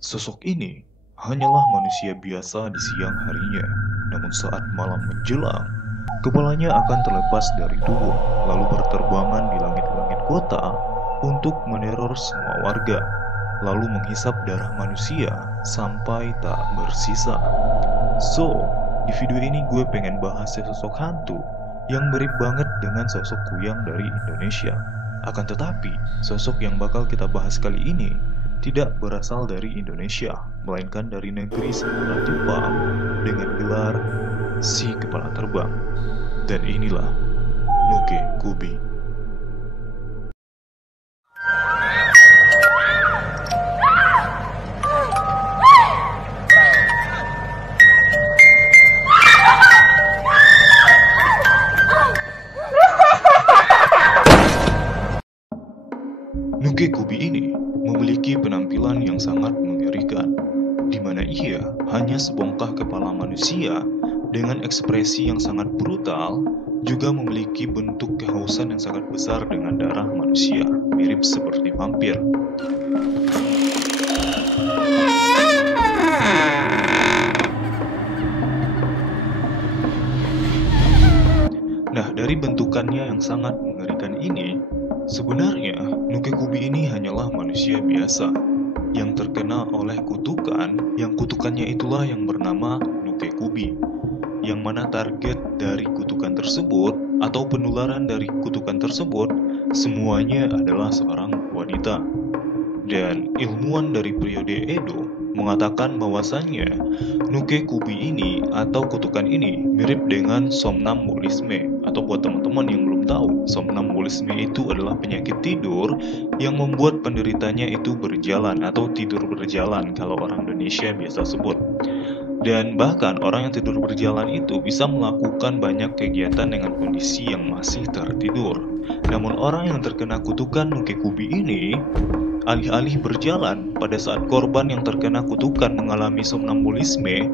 Sosok ini hanyalah manusia biasa di siang harinya, namun saat malam menjelang, kepalanya akan terlepas dari tubuh, lalu berterbangan di langit-langit kota untuk meneror semua warga, lalu menghisap darah manusia sampai tak bersisa. So, di video ini gue pengen bahas sosok hantu yang mirip banget dengan sosok kuyang dari Indonesia. Akan tetapi, sosok yang bakal kita bahas kali ini tidak berasal dari Indonesia, melainkan dari negeri sebelah Jepang dengan gelar si kepala terbang. Dan inilah Nuke Kubi. Nuke Kubi ini memiliki penampilan yang sangat mengerikan, di mana ia hanya sebongkah kepala manusia dengan ekspresi yang sangat brutal, juga memiliki bentuk kehausan yang sangat besar dengan darah manusia, mirip seperti vampir. Nah, dari bentukannya yang sangat mengerikan ini, sebenarnya Nuke Kubi ini hanyalah manusia biasa yang terkena oleh kutukan, yang kutukannya itulah yang bernama Nuke Kubi, yang mana target dari kutukan tersebut atau penularan dari kutukan tersebut semuanya adalah seorang wanita. Dan ilmuwan dari periode Edo mengatakan bahwasannya Nuke Kubi ini atau kutukan ini mirip dengan somnambulisme. Atau buat teman-teman yang belum tahu, somnambulisme itu adalah penyakit tidur yang membuat penderitanya itu berjalan atau tidur berjalan kalau orang Indonesia biasa sebut. Dan bahkan orang yang tidur berjalan itu bisa melakukan banyak kegiatan dengan kondisi yang masih tertidur. Namun orang yang terkena kutukan Nuke Kubi ini, alih-alih berjalan pada saat korban yang terkena kutukan mengalami somnambulisme,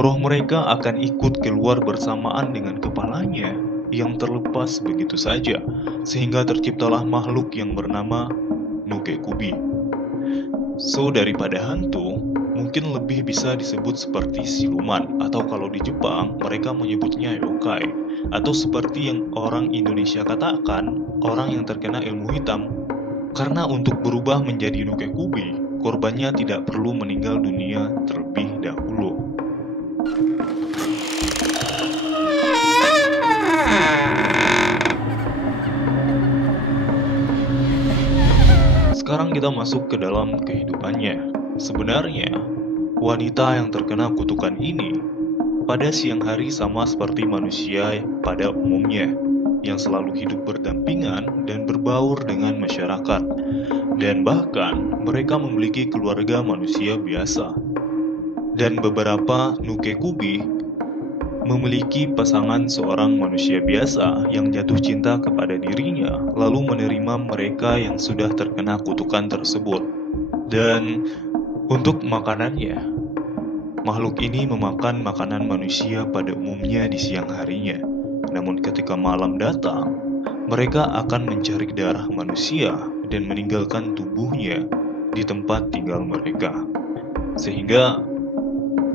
roh mereka akan ikut keluar bersamaan dengan kepalanya yang terlepas begitu saja, sehingga terciptalah makhluk yang bernama Nuke Kubi. So, daripada hantu, mungkin lebih bisa disebut seperti siluman, atau kalau di Jepang mereka menyebutnya yokai, atau seperti yang orang Indonesia katakan, orang yang terkena ilmu hitam. Karena untuk berubah menjadi Nuke Kubi, korbannya tidak perlu meninggal dunia terlebih dahulu. Sekarang kita masuk ke dalam kehidupannya. Sebenarnya, wanita yang terkena kutukan ini pada siang hari sama seperti manusia pada umumnya, yang selalu hidup berdampingan dan berbaur dengan masyarakat. Dan bahkan mereka memiliki keluarga manusia biasa. Dan beberapa Nuke Kubi memiliki pasangan seorang manusia biasa yang jatuh cinta kepada dirinya, lalu menerima mereka yang sudah terkena kutukan tersebut. Dan untuk makanannya, makhluk ini memakan makanan manusia pada umumnya di siang harinya. Namun ketika malam datang, mereka akan mencari darah manusia dan meninggalkan tubuhnya di tempat tinggal mereka. Sehingga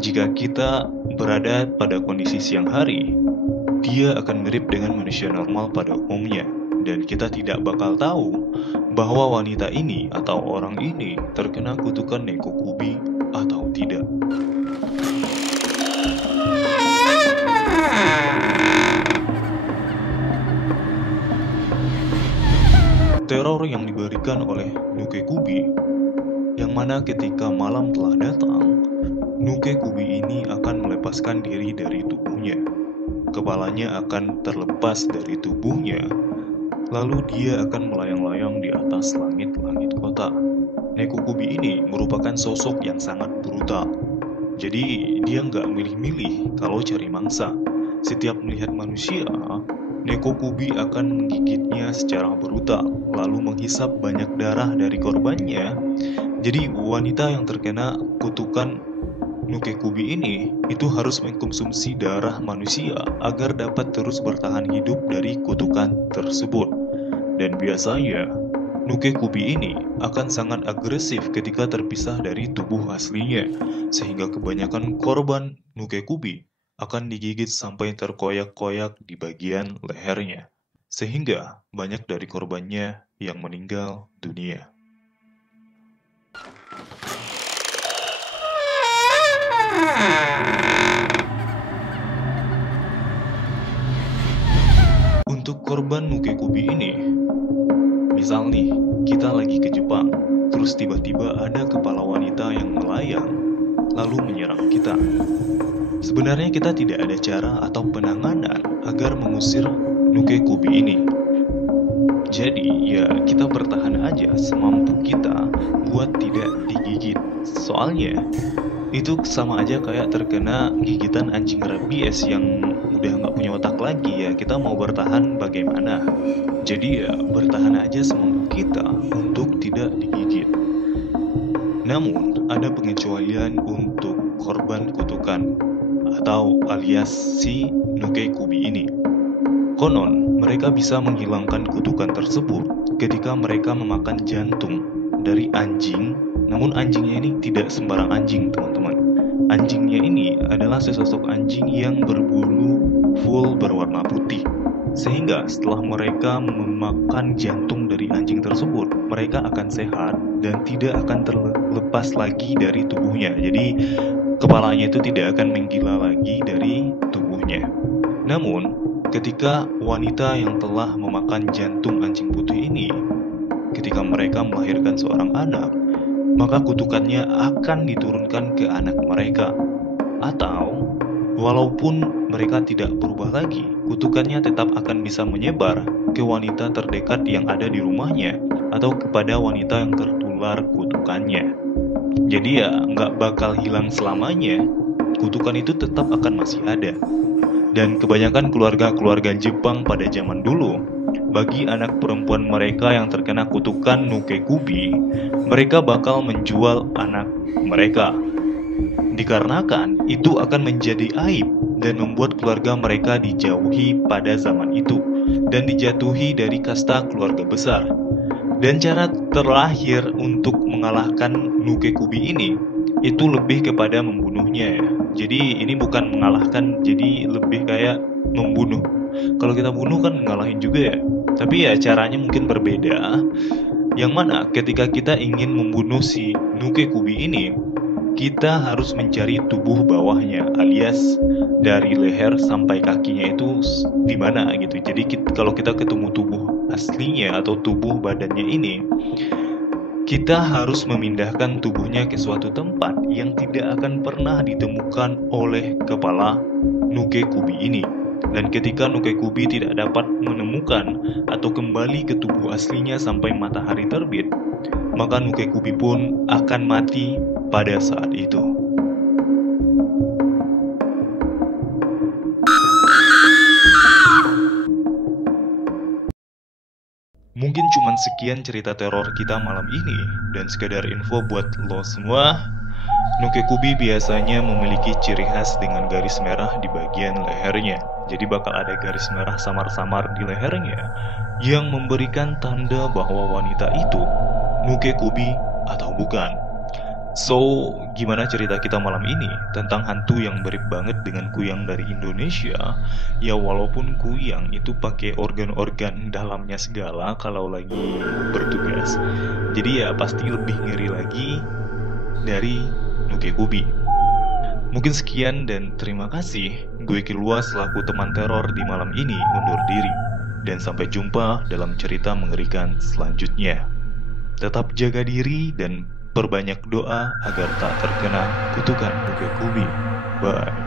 jika kita berada pada kondisi siang hari, dia akan mirip dengan manusia normal pada umumnya. Dan kita tidak bakal tahu bahwa wanita ini atau orang ini terkena kutukan Nuke Kubi atau tidak. Teror yang diberikan oleh Nuke Kubi, yang mana ketika malam telah datang, Nuke Kubi ini akan melepaskan diri dari tubuhnya. Kepalanya akan terlepas dari tubuhnya, lalu dia akan melayang-layang di atas langit-langit kota. Nuke Kubi ini merupakan sosok yang sangat brutal. Jadi dia nggak milih-milih kalau cari mangsa. Setiap melihat manusia, Nuke Kubi akan menggigitnya secara brutal, lalu menghisap banyak darah dari korbannya. Jadi wanita yang terkena kutukan Nuke Kubi ini itu harus mengkonsumsi darah manusia agar dapat terus bertahan hidup dari kutukan tersebut. Dan biasanya Nukekubi ini akan sangat agresif ketika terpisah dari tubuh aslinya, sehingga kebanyakan korban Nukekubi akan digigit sampai terkoyak-koyak di bagian lehernya, sehingga banyak dari korbannya yang meninggal dunia. Untuk korban Nukekubi ini, misal nih, kita lagi ke Jepang, terus tiba-tiba ada kepala wanita yang melayang, lalu menyerang kita. Sebenarnya kita tidak ada cara atau penanganan agar mengusir Nukekubi ini. Jadi ya kita bertahan aja semampu kita buat tidak digigit. Soalnya itu sama aja kayak terkena gigitan anjing rabies yang udah nggak punya otak lagi ya. Kita mau bertahan bagaimana? Jadi ya bertahan aja semampu kita untuk tidak digigit. Namun ada pengecualian untuk korban kutukan atau alias si Nukekubi ini. Konon, mereka bisa menghilangkan kutukan tersebut ketika mereka memakan jantung dari anjing, namun anjingnya ini tidak sembarang anjing, teman-teman. Anjingnya ini adalah sesosok anjing yang berbulu full berwarna putih. Sehingga setelah mereka memakan jantung dari anjing tersebut, mereka akan sehat dan tidak akan terlepas lagi dari tubuhnya. Jadi, kepalanya itu tidak akan menggila lagi dari tubuhnya. Namun, ketika wanita yang telah memakan jantung anjing putih ini, ketika mereka melahirkan seorang anak, maka kutukannya akan diturunkan ke anak mereka. Atau, walaupun mereka tidak berubah lagi, kutukannya tetap akan bisa menyebar ke wanita terdekat yang ada di rumahnya, atau kepada wanita yang tertular kutukannya. Jadi ya, nggak bakal hilang selamanya, kutukan itu tetap akan masih ada. Dan kebanyakan keluarga-keluarga Jepang pada zaman dulu, bagi anak perempuan mereka yang terkena kutukan Nukekubi, mereka bakal menjual anak mereka. Dikarenakan itu akan menjadi aib dan membuat keluarga mereka dijauhi pada zaman itu dan dijatuhi dari kasta keluarga besar. Dan cara terakhir untuk mengalahkan Nukekubi ini itu lebih kepada membunuhnya ya. Jadi ini bukan mengalahkan, jadi lebih kayak membunuh. Kalau kita bunuh kan ngalahin juga ya. Tapi ya caranya mungkin berbeda. Yang mana ketika kita ingin membunuh si Nukekubi ini, kita harus mencari tubuh bawahnya, alias dari leher sampai kakinya itu di mana gitu. Jadi kalau kita ketemu tubuh aslinya atau tubuh badannya ini, kita harus memindahkan tubuhnya ke suatu tempat yang tidak akan pernah ditemukan oleh kepala Nukekubi ini. Dan ketika Nukekubi tidak dapat menemukan atau kembali ke tubuh aslinya sampai matahari terbit, maka Nukekubi pun akan mati pada saat itu. Mungkin cuman sekian cerita teror kita malam ini, dan sekedar info buat lo semua, Nukekubi biasanya memiliki ciri khas dengan garis merah di bagian lehernya. Jadi bakal ada garis merah samar-samar di lehernya yang memberikan tanda bahwa wanita itu Nukekubi atau bukan. So, gimana cerita kita malam ini tentang hantu yang mirip banget dengan kuyang dari Indonesia? Ya walaupun kuyang itu pakai organ-organ dalamnya segala kalau lagi bertugas. Jadi ya pasti lebih ngeri lagi dari Nukekubi. Mungkin sekian dan terima kasih. Gue Kilua selaku teman teror di malam ini undur diri. Dan sampai jumpa dalam cerita mengerikan selanjutnya. Tetap jaga diri dan perbanyak doa agar tak terkena kutukan Nukekubi. Bye.